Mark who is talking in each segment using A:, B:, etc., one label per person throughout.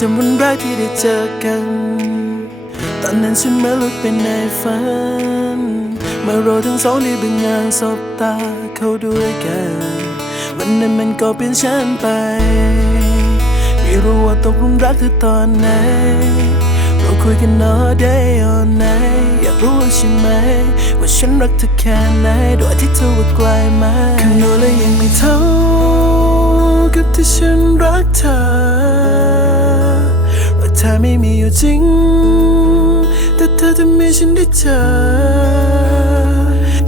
A: จำวันแรกที่ได้เจอกัน ตอนนั้นฉันมาลุกเป็นในฝันมื่อเราทั้งสองได้บิ่งงานสบตาเข้าด้วยกัน วันนั้นมันก็เป็นฉันไป ไม่รู้ว่าตกลุมรักเธอตอนไหน เราคุยกัน all day all night อยากรู้ใช่ไหม ว่าฉันรักเธอแค่ไหนโดยที่เธอว่าไกลไหมคำนวณและยังไม่เท่ากับที่ฉันรักเธอ ธอไม่มีอยู่จริง แต่เธอทำให้ฉันได้เจอ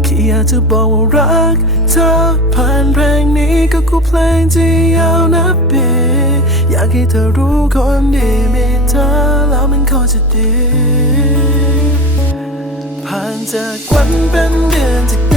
A: แค่อยากจะบอกว่ารักเธอผ่านเพลงนี้ก็คู่เพลงที่ยาวนับปีอยากให้เธอรู้คนดีมีเธอแล้วมันคงจะดี ผ่านจากวันเป็นเดือนจาก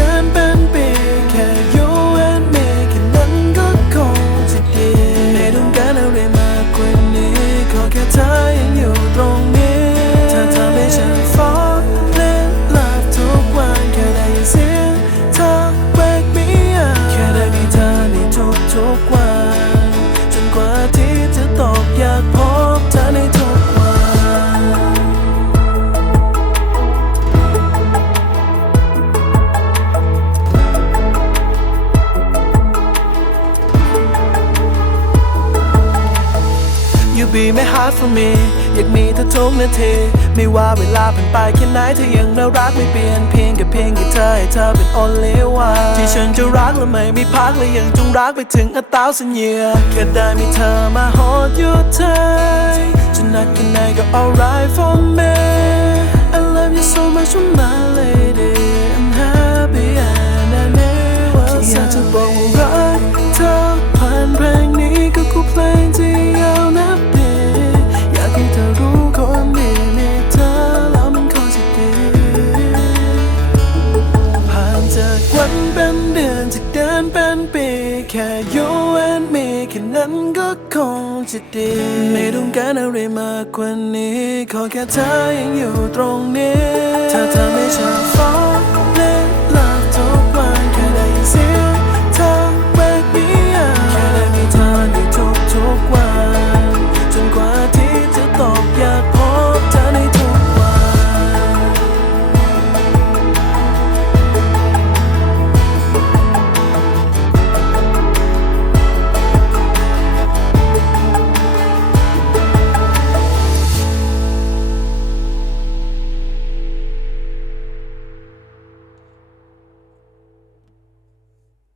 A: be my heart for me อยากมีเธอทุกนาที ไม่ว่าเวลาผ่านไปแค่ไหนเธอยังน่ารักไม่เปลี่ยนเพียงแค่เพียงแค่เธอให้เธอเป็น only one ที่ฉันจะรักและไม่มีพักและยังจงรักไปถึง a thousand year แค่ได้มีเธอมา hold you tight จะนักแค่ไหนก็ alright for me I love you so much my lady I'm แค่ you and me แค่นั้นก็คงจะดี ไม่ต้องการอะไรมากกว่านี้ ขอแค่เธอยังอยู่ตรงนี้เธอทำให้ฉัน